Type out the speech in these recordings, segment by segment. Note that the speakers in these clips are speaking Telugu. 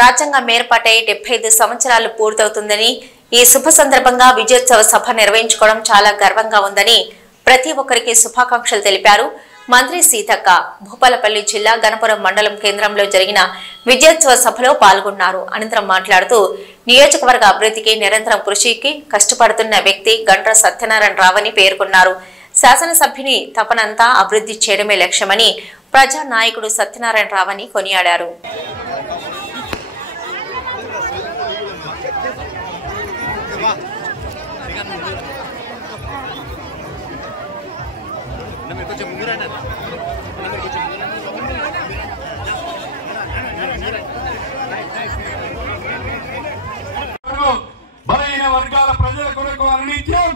రాజ్యాంగం ఏర్పాటై 75 సంవత్సరాలు పూర్తవుతుందని ఈ శుభ సందర్భంగా విజయోత్సవ సభ నిర్వహించుకోవడం చాలా గర్వంగా ఉందని ప్రతి ఒక్కరికి శుభాకాంక్షలు తెలిపారు మంత్రి సీతక్క. భూపాలపల్లి జిల్లా గణపురం మండలం కేంద్రంలో జరిగిన విజయోత్సవ సభలో పాల్గొన్నారు. అనంతరం మాట్లాడుతూ నియోజకవర్గ అభివృద్ధికి నిరంతరం కృషికి కష్టపడుతున్న వ్యక్తి గండ్ర సత్యనారాయణ రావని పేర్కొన్నారు. శాసనసభ్యుని తపనంతా అభివృద్ధి చేయడమే లక్ష్యమని ప్రజా నాయకుడు సత్యనారాయణ రావని కొనియాడారు. బలహీన వర్గాల ప్రజల కొరకు అనునిత్యం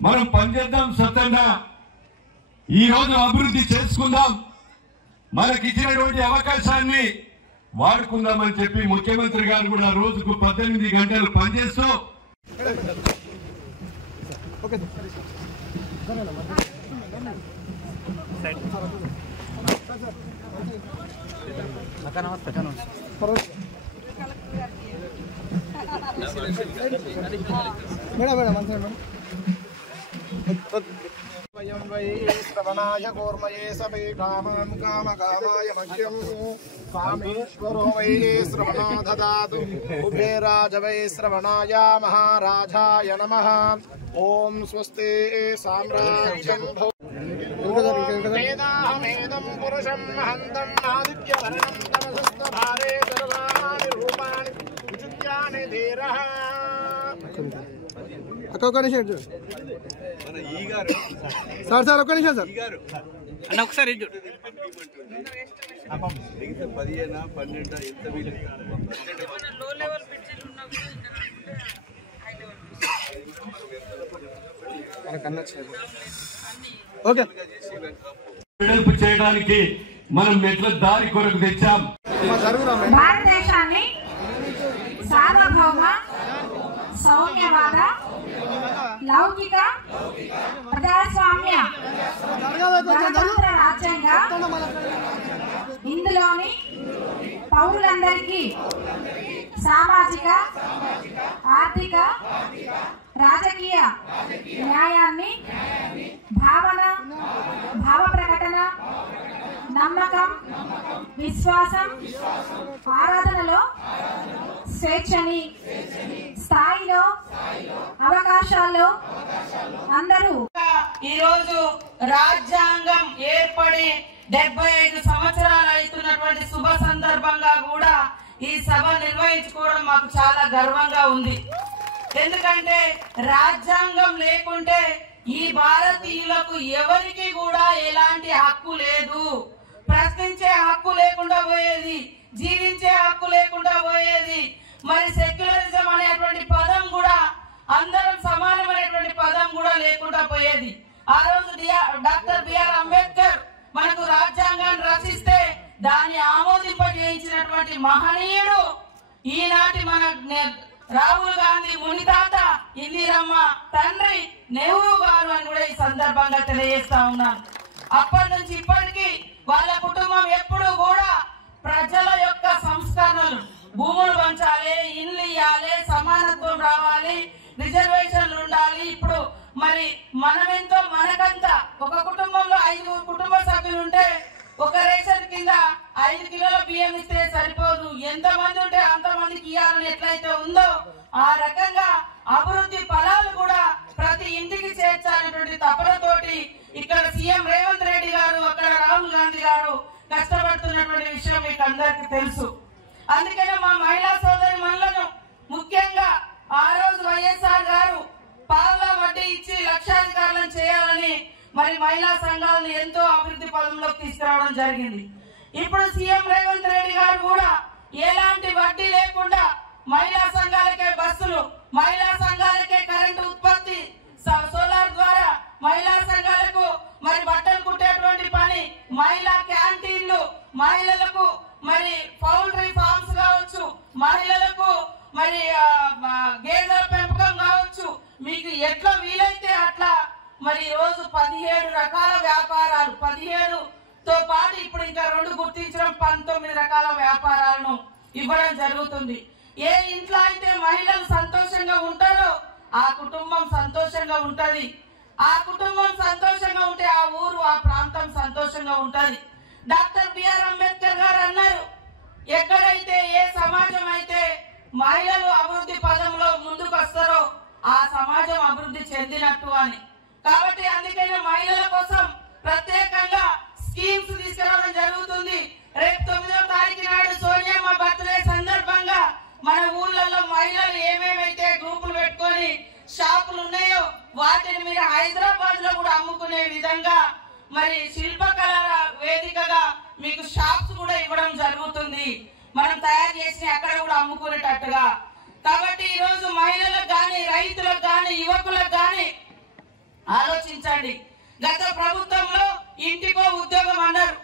మనం పనిచేద్దాం. సత్యంగా ఈ రోజు అభివృద్ధి చేసుకుందాం, మనకిచ్చినటువంటి అవకాశాన్ని వాడుకుందామని చెప్పి ముఖ్యమంత్రి గారు కూడా రోజుకు 18 గంటలు పనిచేస్తూ శ్రవణాయ కూర్మయే సభే కామం కామకామాయ మహ్యం కామేశ్వరో వై శ్రవణో దదాతు ఉభే రాజ వై శ్రవణాయ మహారాజాయ నమః. ఓం స్వస్తి సామ్రాజ్యం వేదాహమేదం పురుషం మహంతం ఆదిత్యవర్ణం తమసస్తభారే సర్వాణి రూపాణి విచిత్యాని ధీరః. అక్క ఒక నిమిషం సార్ సార్ ఒక్క నిమిషం సార్ అన్న ఒకసారి వెడల్పు చేయడానికి మనం మెట్ల దారి కొరకు తెచ్చాం. భారతదేశాన్ని సార్వభౌమ సౌమ్యవాద లౌకిక ప్రజాస్వామ్య గణతంత్ర రాజ్యంగా ఇందులోని పౌరులందరికీ సామాజిక ఆర్థిక రాజకీయ న్యాయాన్ని భావ ప్రకటన నమ్మకం విశ్వాసం ఆరాధనలో స్వేచ్ఛని స్థాయిలో అవకాశాల్లో అందరూ ఈరోజు రాజ్యాంగం ఏర్పడి 75 సంవత్సరాలు అవుతున్నటువంటి శుభ సందర్భంగా కూడా ఈ సభ నిర్వహించుకోవడం మాకు చాలా గర్వంగా ఉంది. ఎందుకంటే రాజ్యాంగం లేకుంటే ఈ భారతీయులకు ఎవరికి కూడా ఎలాంటి హక్కు లేదు. ప్రశ్నించే హక్కు లేకుండా పోయేది, జీవించే హక్కు లేకుండా పోయేది. మరి సెక్యులరిజం అనేటువంటి పదం కూడా, అందరం సమానమైనటువంటి పదం కూడా లేకుండా పోయేది. ఆ రోజు డాక్టర్ బిఆర్ అంబేద్కర్ మనకు రాజ్యాంగాన్ని రచిస్తే దాన్ని ఆమోదింపజేయించినటువంటి మహనీయుడు ఈనాటి మన రాహుల్ గాంధీ మునితాత ఇందిరమ్మ తండ్రి నెహ్రూ గారు అని కూడా ఈ సందర్భంగా తెలియజేస్తా ఉన్నాను. అప్పటి నుంచి ఇప్పటికీ వాళ్ళ కుటుంబం ఎప్పుడు కూడా ప్రజల యొక్క సంస్కరణలు, భూములు పంచాలి, ఇండ్లు ఇవ్వాలి, సమానత్వం రావాలి, రిజర్వేషన్లు ఉండాలి. ఇప్పుడు మరి మనమెంతో మనకంతా ఒక కుటుంబంలో 5 కుటుంబ సభ్యులు ఉంటే ఒక రేషన్ కింద 5 కిలోల బియ్యం ఇస్తే సరిపోదు. ఎంతమంది ఉంటే అంతమందికి ఇవ్వాలని ఎట్లయితే ఉందో ఆ రకంగా అభివృద్ధి ఫలాలు కూడా ప్రతి ఇంటికి చేర్చాలనేటువంటి తపనతోటి ఇక్కడ సీఎం రేవంత్ రెడ్డి గారు, అక్కడ రాహుల్ గాంధీ గారు కష్టపడుతున్నటువంటి విషయం మీకు అందరికీ తెలుసు. అందుకనే మా మహిళా సోదరి మనులను ముఖ్యంగా ఆ రోజు వైఎస్ఆర్ గారు పావుల వడ్డీ ఇచ్చి లక్షాధికారులను చేయాలని మరి మహిళా సంఘాలను ఎంతో అభివృద్ధి పదంలోకి తీసుకురావడం జరిగింది. ఇప్పుడు సీఎం రేవంత్ రెడ్డి గారు కూడా ఎలాంటి వడ్డీ లేకుండా మహిళా సంఘాలకే బస్సులు, మహిళా సంఘాలకే కరెంటు ఉత్పత్తి, సోలార్ ద్వారా మహిళా సంఘాలకు మరి బట్టలు కుట్టేటువంటి పని, మహిళా క్యాంటీన్లు, మహిళలకు మరి పౌల్ట్రీ ఫార్మ్స్ కావచ్చు, మహిళలకు మరి గేదెల పెంపకం కావచ్చు, మీకు ఎట్లా వీలైతే అట్లా మరి రోజు 17 రకాల వ్యాపారాలు, 17తో పాటు ఇప్పుడు ఇంకా 2 గుర్తించడం 19 రకాల వ్యాపారాలను ఇవ్వడం ఇవ్వడం జరుగుతుంది. ఏ ఇంట్లో అయితే మహిళలు సంతోషంగా ఉంటారో ఆ కుటుంబం సంతోషంగా ఉంటది. ఆ కుటుంబం సంతోషంగా ఉంటే ఆ ఊరు ఆ ప్రాంతం సంతోషంగా ఉంటది. డాక్టర్ బిఆర్ అంబేద్కర్ గారు అన్నారు, ఎక్కడైతే ఏ సమాజం అయితే మహిళలు అభివృద్ధి పదంలో ముందుకు వస్తారో ఆ సమాజం అభివృద్ధి చెందినట్టు అని. కాబట్టి అందుకనే మహిళల కోసం ప్రత్యేకంగా స్కీమ్స్ తీసుకురావడం జరుగుతుంది. రేపు 9వ తారీఖు నాడు సోనియమ్మ బర్త్డే సందర్భంగా మన ఊర్లలో మహిళలు ఏమేమైతే గ్రూపులు పెట్టుకొని షాపులు ఉన్నాయో వాటిని మీరు హైదరాబాద్ లో కూడా అమ్ముకునే విధంగా మరి శిల్పకళ వేదికగా మీకు షాప్స్ కూడా ఇవ్వడం జరుగుతుంది. మనం తయారు చేసి అక్కడ కూడా అమ్ముకునేటట్టుగా. కాబట్టి ఈ రోజు మహిళలకు గాని రైతులకు గాని యువకులకు గాని ఆలోచించండి. గత ప్రభుత్వంలో ఇంటికో ఉద్యోగం అన్నారు.